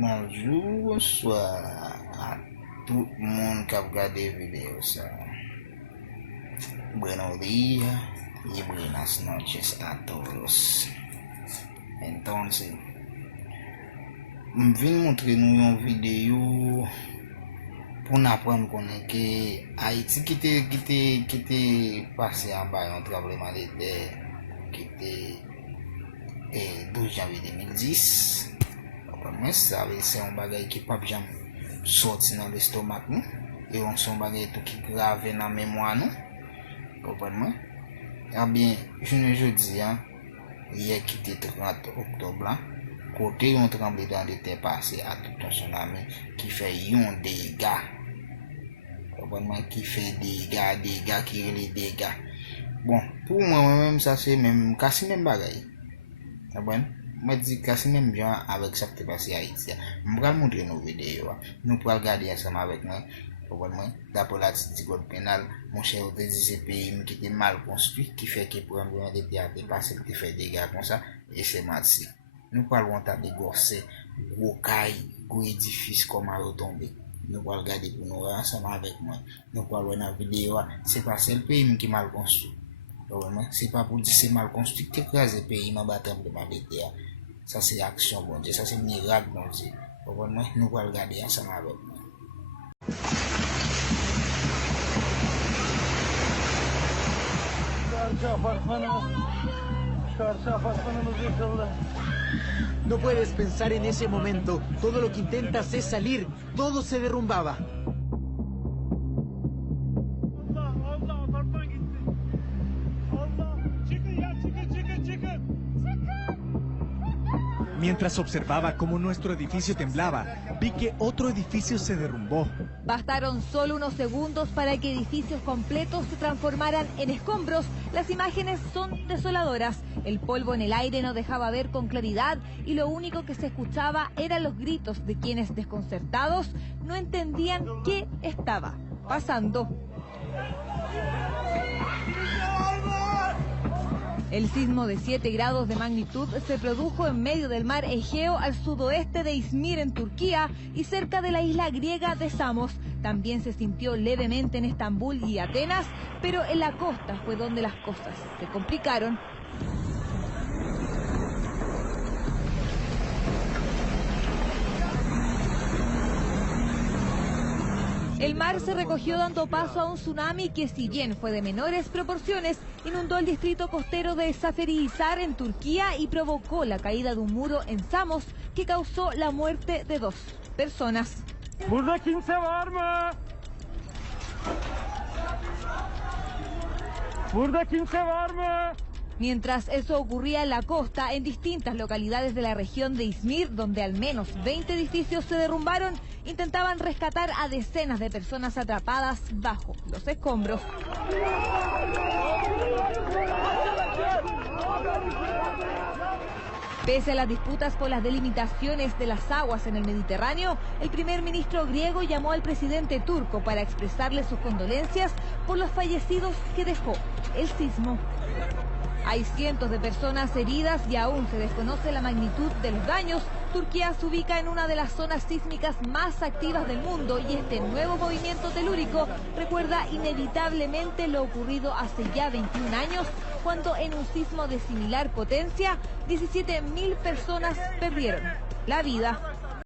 Bonjour, bonsoir a tout le monde qui a regardé la vidéo. Buenos días y buenas noches a todos. Entonces, je vais vous montrer une vidéo pour nous apprendre que Haïti qui était passé en bas un tremblement de terre qui était 12 janvier 2010. Ça c'est un bagage qui pas jamais sorti dans l'estomac nous et on son bagage tout qui grave dans la mémoire nous. Comprenez? Eh bien, je ne dis hier qui était 30 octobre côté un tremblement de terre passé à tout un tsunami qui fait un dégât. Comprenez? Qui fait dégâts qui les dégâts. Bon, pour moi même ça c'est même quasi même bagage. Comprenez? Moi dis que même bien avec ça qui passé à Haïti. Je vais vous montrer nos vidéos. Nous pourrons regarder ensemble avec moi. D'après l'article du code pénal, mon cher dit c'est pays qui était mal construit, qui fait que pour un moment de terre dépassé, qui fait des dégâts comme ça, et c'est menti. Nous parlons de dégorcer, gros cailles, gros édifices comme à retomber. Nous pourrons regarder pour nous ensemble avec moi. Nous parlons dans la vidéo, c'est pas le pays qui est mal construit. C'est pas pour dire c'est mal construit, que le pays m'a battu de terre. Ça c'est action bon Dieu, ça c'est miracle bon Dieu. Nous allons regarder ensemble avec moi. No puedes pensar en ese momento. Todo lo que intentas es salir. Todo se derrumbaba. Mientras observaba cómo nuestro edificio temblaba, vi que otro edificio se derrumbó. Bastaron solo unos segundos para que edificios completos se transformaran en escombros. Las imágenes son desoladoras. El polvo en el aire no dejaba ver con claridad y lo único que se escuchaba eran los gritos de quienes, desconcertados, no entendían qué estaba pasando. El sismo de 7 grados de magnitud se produjo en medio del mar Egeo al sudoeste de Izmir en Turquía y cerca de la isla griega de Samos. También se sintió levemente en Estambul y Atenas, pero en la costa fue donde las cosas se complicaron. El mar se recogió dando paso a un tsunami que, si bien fue de menores proporciones, inundó el distrito costero de Seferihisar en Turquía y provocó la caída de un muro en Samos que causó la muerte de 2 personas. Burada kimse var mı? Burada kimse var mı? Mientras eso ocurría en la costa, en distintas localidades de la región de Izmir, donde al menos 20 edificios se derrumbaron, intentaban rescatar a decenas de personas atrapadas bajo los escombros. Pese a las disputas por las delimitaciones de las aguas en el Mediterráneo, el primer ministro griego llamó al presidente turco para expresarle sus condolencias por los fallecidos que dejó el sismo. Hay cientos de personas heridas y aún se desconoce la magnitud de los daños. Turquía se ubica en una de las zonas sísmicas más activas del mundo y este nuevo movimiento telúrico recuerda inevitablemente lo ocurrido hace ya 21 años, cuando en un sismo de similar potencia, 17.000 personas perdieron la vida.